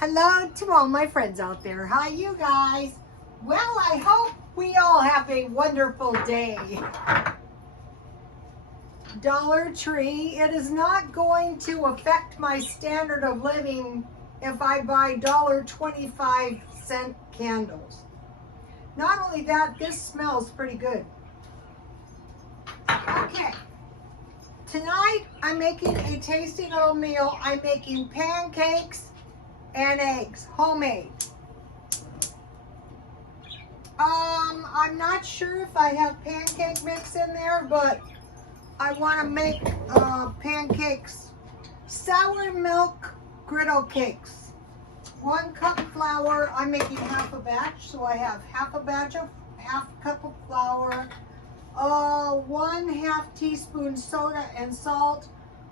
Hello to all my friends out there. Hi, you guys. Well, I hope we all have a wonderful day. Dollar Tree, it is not going to affect my standard of living if I buy $1.25 candles. Not only that, this smells pretty good. Okay. Tonight, I'm making a tasty little meal. I'm making pancakes and eggs, homemade. I'm not sure if I have pancake mix in there, but I want to make pancakes, sour milk griddle cakes. 1 cup flour. I'm making half a batch, so I have half cup of flour, 1/2 teaspoon soda and salt.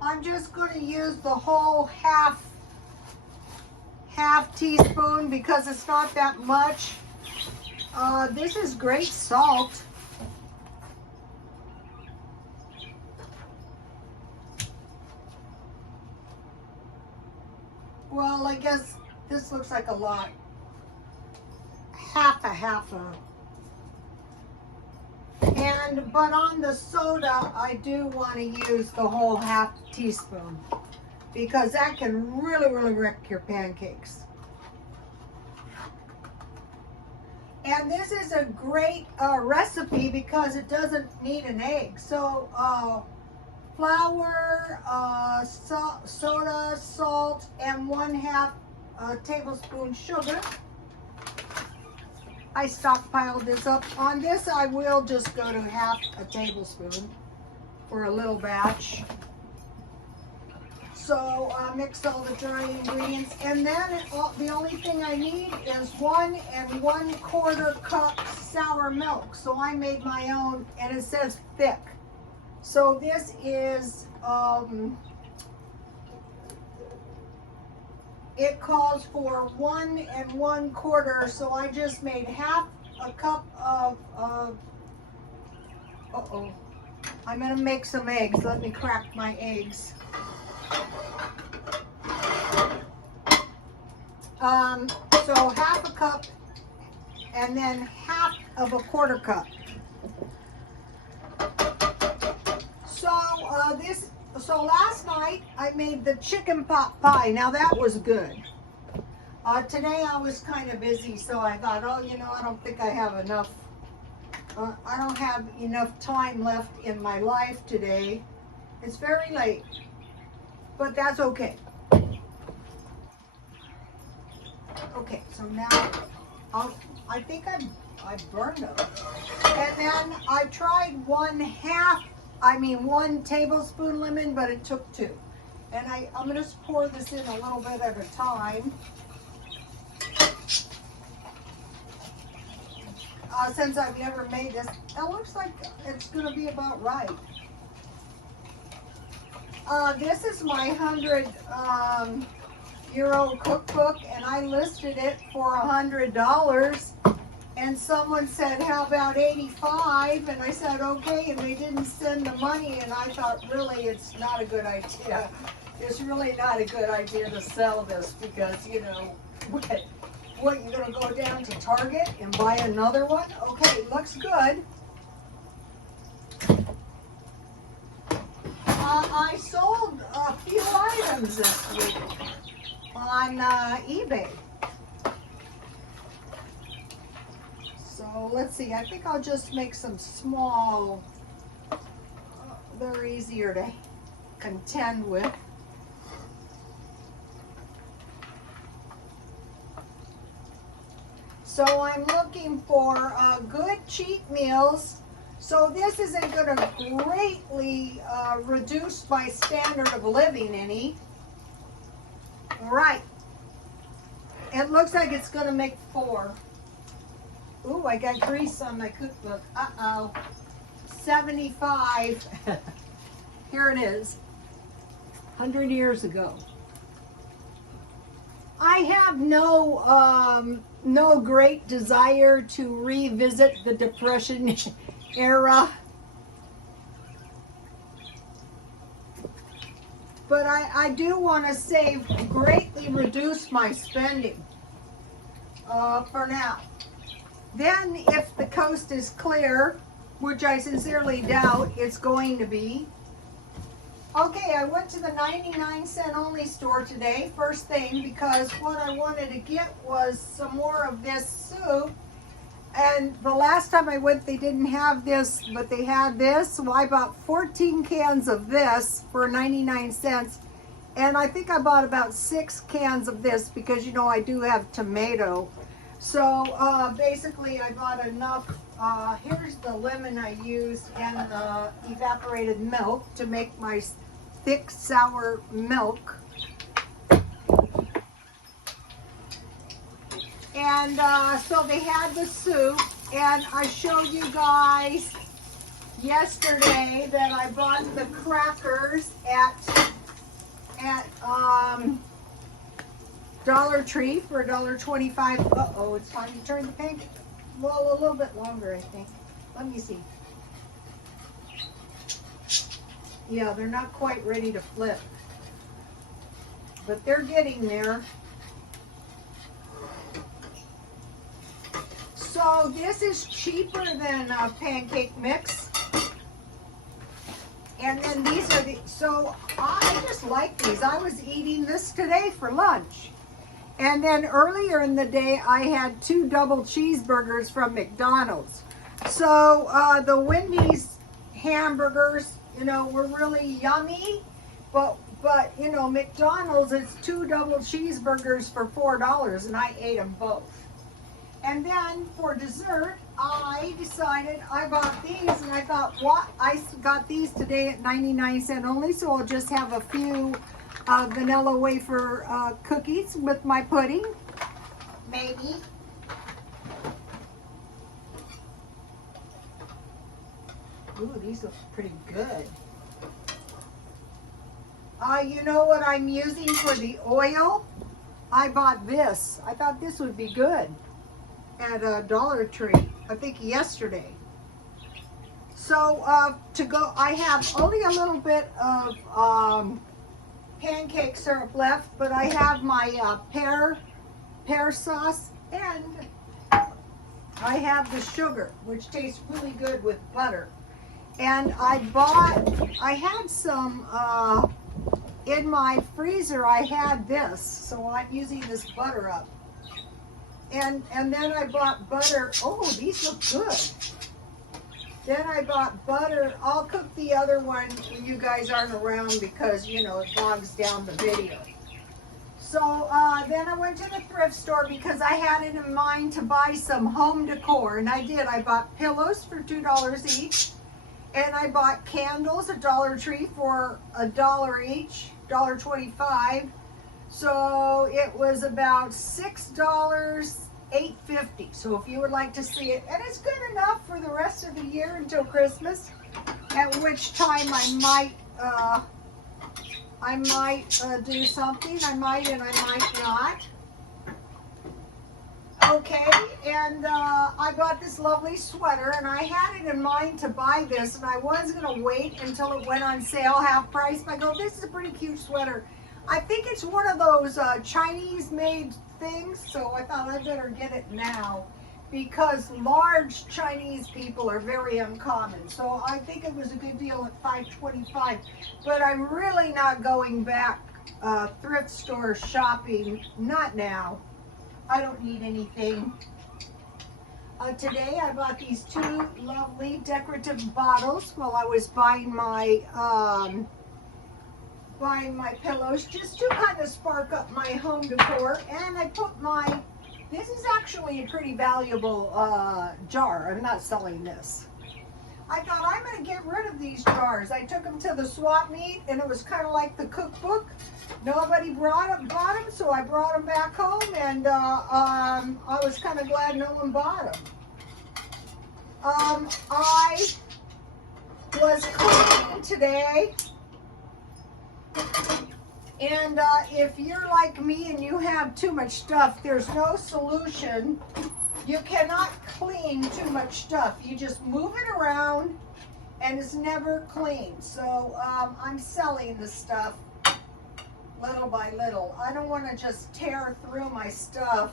I'm just going to use the whole half teaspoon because it's not that much. This is great salt. Well, I guess this looks like a lot. Half a. But on the soda, I do want to use the whole half teaspoon because that can really wreck your pancakes. And this is a great recipe because it doesn't need an egg. So flour, soda, salt, and 1/2 tablespoon sugar. I stockpiled this up. On this, I will just go to 1/2 tablespoon for a little batch. So mix all the dry ingredients, and then the only thing I need is 1 1/4 cup sour milk. So I made my own, and it says thick. So this is, it calls for 1 1/4, so I just made 1/2 cup of, I'm gonna make some eggs. Let me crack my eggs. So 1/2 cup, and then 1/2 cup. So last night I made the chicken pot pie. Now that was good. Today I was kind of busy, so I thought, oh, I don't think I have enough. I don't have enough time left in my life today. It's very late, but that's okay. Okay, so now I think I burned them. And then I tried 1 tablespoon lemon, but it took 2. And I'm going to pour this in a little bit at a time. Since I've never made this, it looks like it's going to be about right. This is my 100-euro cookbook, and I listed it for $100. And someone said, how about 85? And I said, okay, and they didn't send the money, and I thought, really, it's not a good idea. It's really not a good idea to sell this because, what, you're going to go down to Target and buy another one? Okay, looks good. I sold a few items this week on eBay. So let's see, I think I'll just make some small, they're easier to contend with. So I'm looking for good cheap meals. So this isn't going to greatly reduce my standard of living any. All right. It looks like it's going to make 4. Ooh, I got grease on my cookbook. Uh-oh. 75. Here it is. 100 years ago. I have no great desire to revisit the Depression era. But I do want to save, greatly reduce my spending for now. Then if the coast is clear, which I sincerely doubt it's going to be. Okay, I went to the 99-cent only store today, first thing, because what I wanted to get was some more of this soup. And the last time I went, they didn't have this, but they had this. So I bought 14 cans of this for 99 cents. And I think I bought about 6 cans of this because, you know, I do have tomato. So basically I bought enough. Here's the lemon I used and the evaporated milk to make my thick sour milk. And so they had the soup, and I showed you guys yesterday that I bought the crackers at Dollar Tree for $1.25. Uh-oh, it's time to turn the pancake. Well, a little bit longer, I think. Let me see. Yeah, they're not quite ready to flip, but they're getting there. So this is cheaper than a pancake mix. And then these are the, so I just like these. I was eating this today for lunch. And then earlier in the day, I had 2 double cheeseburgers from McDonald's. So the Wendy's hamburgers, you know, were really yummy. But you know, McDonald's, it's 2 double cheeseburgers for $4, and I ate them both. And then for dessert, I decided I bought these, and I thought, what? I got these today at 99-cent only, so I'll just have a few vanilla wafer cookies with my pudding, maybe. Ooh, these look pretty good. You know what I'm using for the oil? I bought this. I thought this would be good at a Dollar Tree, I think yesterday. So to go, I have only a little bit of pancake syrup left, but I have my pear sauce, and I have the sugar, which tastes really good with butter. And I had some in my freezer. I had this, so I'm using this butter up. And then I bought butter. Oh, these look good. Then I bought butter. I'll cook the other one when you guys aren't around because, you know, it bogs down the video. So then I went to the thrift store because I had it in mind to buy some home decor, and I did. I bought pillows for $2 each, and I bought candles at Dollar Tree for $1 each, $1.25. So it was about $6, $8.50. So if you would like to see it, and it's good enough for the rest of the year until Christmas, at which time I might do something. I might and I might not. Okay, and I bought this lovely sweater, and I had it in mind to buy this, and I was gonna wait until it went on sale half price. But I go, this is a pretty cute sweater. I think it's one of those Chinese-made things, so I thought I better get it now because large Chinese people are very uncommon. So I think it was a good deal at $5.25. But I'm really not going back thrift store shopping, not now. I don't need anything. Today I bought these 2 lovely decorative bottles while I was buying my pillows, just to kind of spark up my home decor. And I put my, this is actually a pretty valuable jar. I'm not selling this. I thought I'm going to get rid of these jars. I took them to the swap meet, and it was kind of like the cookbook. Nobody bought them, so I brought them back home, and I was kind of glad no one bought them. I was cleaning today. And if you're like me and you have too much stuff, there's no solution. You cannot clean too much stuff. You just move it around and it's never clean. So I'm selling the stuff. little by little. I don't want to just tear through my stuff.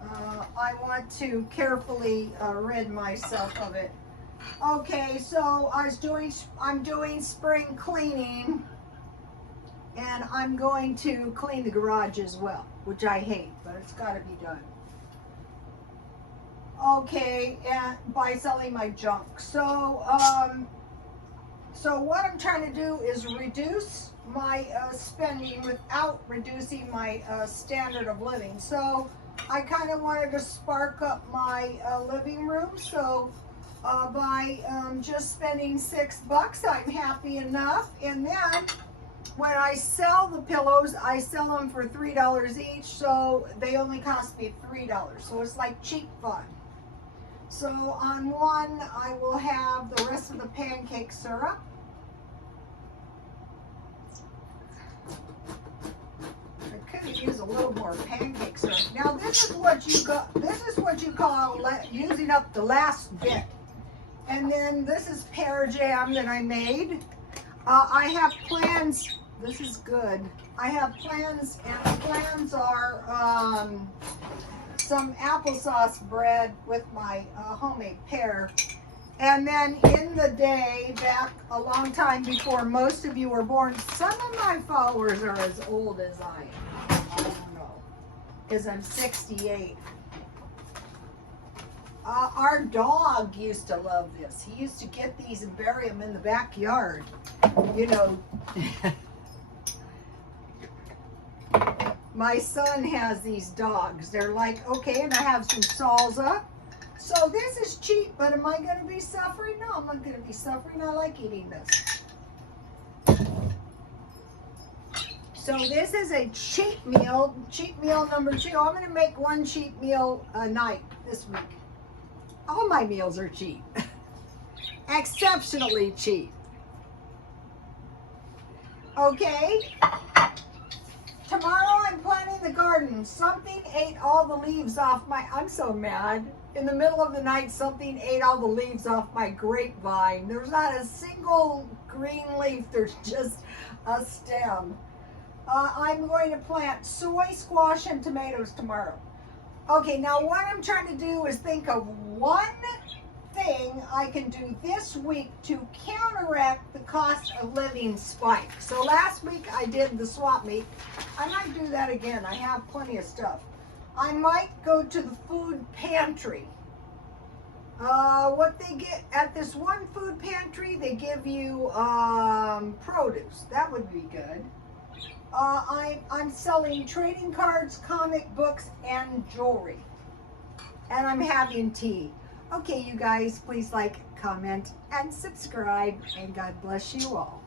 I want to carefully rid myself of it. Okay, so I'm doing spring cleaning, and I'm going to clean the garage as well, which I hate, but it's got to be done. Okay, and by selling my junk. So what I'm trying to do is reduce my spending without reducing my standard of living. So I kind of wanted to spark up my living room. So by just spending $6, I'm happy enough. And then when I sell the pillows, I sell them for $3 each. So they only cost me $3. So it's like cheap fun. So on one, I will have the rest of the pancake syrup. I could use a little more pancake syrup. Now this is what you got. This is what you call using up the last bit. And then this is pear jam that I made. I have plans. This is good. I have plans, and the plans are some applesauce bread with my homemade pear. And then in the day, back a long time before most of you were born, some of my followers are as old as I am. I don't know, because I'm 68. Our dog used to love this. He used to get these and bury them in the backyard. You know, my son has these dogs. They're like, okay, and I have some salsa. So this is cheap, but am I going to be suffering? No, I'm not going to be suffering. I like eating this. So this is a cheap meal number 2. I'm going to make one cheap meal a night this week. All my meals are cheap. Exceptionally cheap. Okay. Tomorrow I'm planting the garden. Something ate all the leaves off my, I'm so mad. In the middle of the night, something ate all the leaves off my grapevine. There's not a single green leaf. There's just a stem. I'm going to plant soy, squash, and tomatoes tomorrow. Okay, now what I'm trying to do is think of one thing I can do this week to counteract the cost of living spike. So last week I did the swap meet. I might do that again. I have plenty of stuff. I might go to the food pantry. What they get at this one food pantry, they give you produce. That would be good. I'm selling trading cards, comic books, and jewelry. And I'm having tea. Okay, you guys, please like, comment, and subscribe. And God bless you all.